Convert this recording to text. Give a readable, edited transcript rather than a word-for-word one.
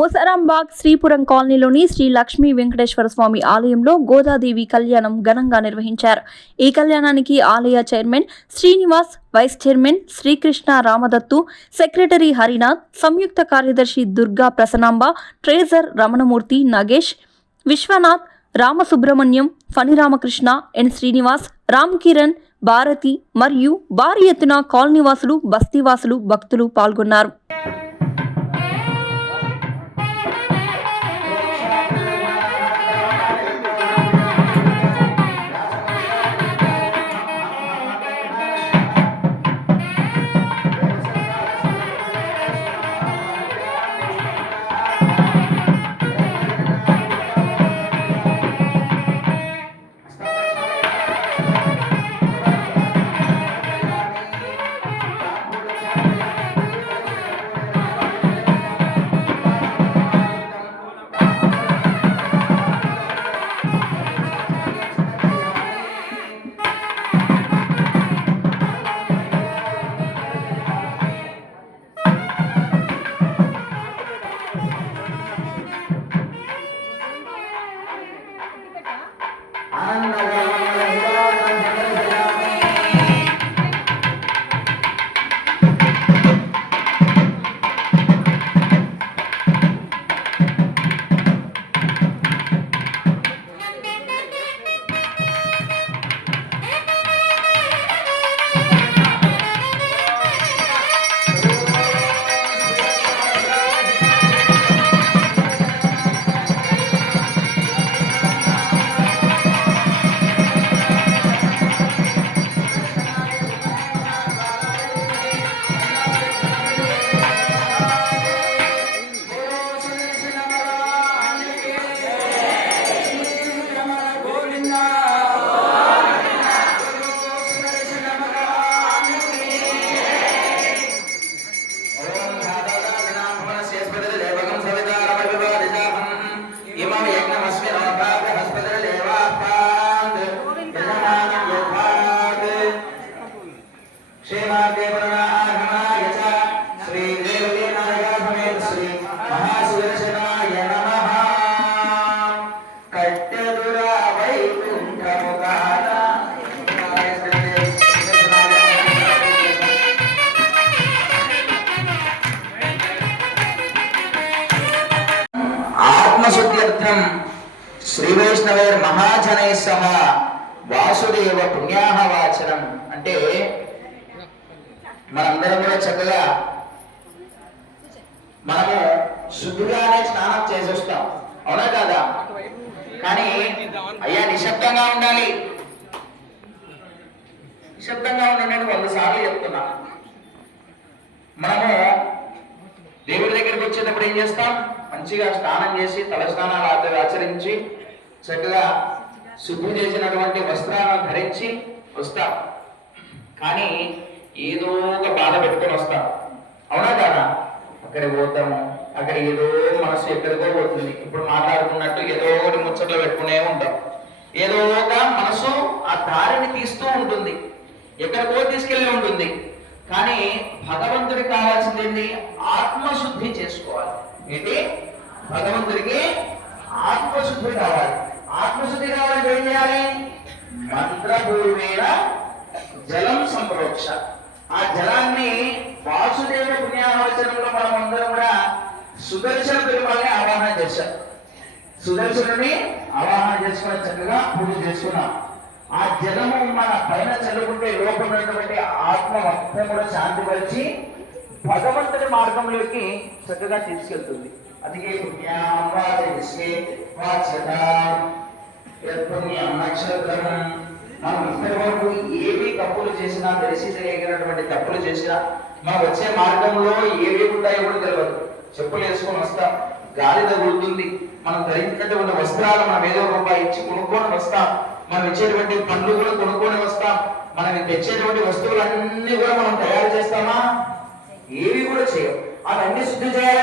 ముసరాంబాగ్ శ్రీపురం కాలనీలోని శ్రీ లక్ష్మీ వెంకటేశ్వర స్వామి ఆలయంలో గోదాదేవి కళ్యాణం ఘనంగా నిర్వహించారు. ఈ కళ్యాణానికి ఆలయ chairman Srinivas, vice chairman Srikrishna Ramadattu, secretary Harinath, సంయుక్త కార్యదర్శి దుర్గా ప్రసన్నాంబ, ట్రెజరర్ రమణమూర్తి, నాగేష్, విశ్వనాథ్, రామసుబ్రహ్మణ్యం, ఫణి రామకృష్ణ, ఎన్ శ్రీనివాస్, రామ్ కిరణ్, భారతి మరియు భారీ ఎత్తున కాలనీవాసులు, బస్తీవాసులు, భక్తులు పాల్గొన్నారు. ఆత్మశుద్ధ్యర్థం శ్రీ వైష్ణవేర్ మహాజనై సహ వాసుదేవ పుణ్యాహ వాచనం అంటే మనందరం కూడా చక్కగా మనము శుద్ధిగానే స్నానం చేసేస్తాం, అవునా కాదా? కానీ అయ్యా నిశ్శబ్దంగా ఉండాలి, నిశ్శబ్దంగా ఉండండి 100 సార్లు చెప్తున్నా. మనము దేవుడి దగ్గరికి వచ్చేటప్పుడు ఏం చేస్తాం? మంచిగా స్నానం చేసి తల స్నానాలు ఆచరించి చక్కగా శుద్ధి చేసినటువంటి వస్త్రాలను ధరించి వస్తాం. కానీ ఏదో ఒక బాధ పెట్టుకొని వస్తాం, అవునా కాదా? అక్కడికి పోతాము, అక్కడ ఏదో మనసు ఎక్కడికో పోతుంది. ఇప్పుడు మాట్లాడుకున్నట్టు ఏదో ఒకటి ముచ్చట్లో పెట్టుకునే ఉంటాం. ఏదో ఒక మనసు ఆ దారిని తీస్తూ ఉంటుంది, ఎక్కడికో తీసుకెళ్ళి ఉంటుంది. కానీ భగవంతుడికి కావాల్సింది ఏంటి? ఆత్మశుద్ధి చేసుకోవాలి. ఏంటి? భగవంతుడికి ఆత్మశుద్ధి కావాలి. ఆత్మశుద్ధి కావాలంటే ఏం చేయాలి? మంత్రపూర్వేణ జలం సంప్రోక్ష. ఆ జలాన్ని వాసుదేవ పుణ్యాహవచనంలో మనం అందరం కూడా సుదర్శన పెరుమాళని ఆవాహన చేశాం. సుదర్శనుని ఆవాహన చేసుకుని చక్కగా పూజ చేసుకున్నాం. ఆ జలము మన పైన చల్లుకుంటే లోపల ఉన్నటువంటి ఆత్మ మొత్తం కూడా శాంతిపరిచి భగవంతుడి మార్గంలోకి చక్కగా తీసుకెళ్తుంది. అందుకే నక్షత్రం మనం ఇప్పటి వరకు ఏవి తప్పులు చేసినా, తెలిసి తెలియగినటువంటి తప్పులు చేసినా, మనం వచ్చే మార్గంలో ఏవి ఉంటాయో కూడా తెలియదు. చెప్పులు వేసుకొని వస్తాం, గాలి తగులుతుంది, మనం ధరించినటువంటి వస్త్రాలు మనం ఏదో రూపాయి ఇచ్చి కొనుక్కొని వస్తాం, మనం ఇచ్చేటువంటి పండ్లు కూడా కొనుక్కొని వస్తాం, మనం తెచ్చేటువంటి వస్తువులన్నీ కూడా మనం తయారు చేస్తామా? ఏవి కూడా చేయం. అవన్నీ శుద్ధి చేయాలి.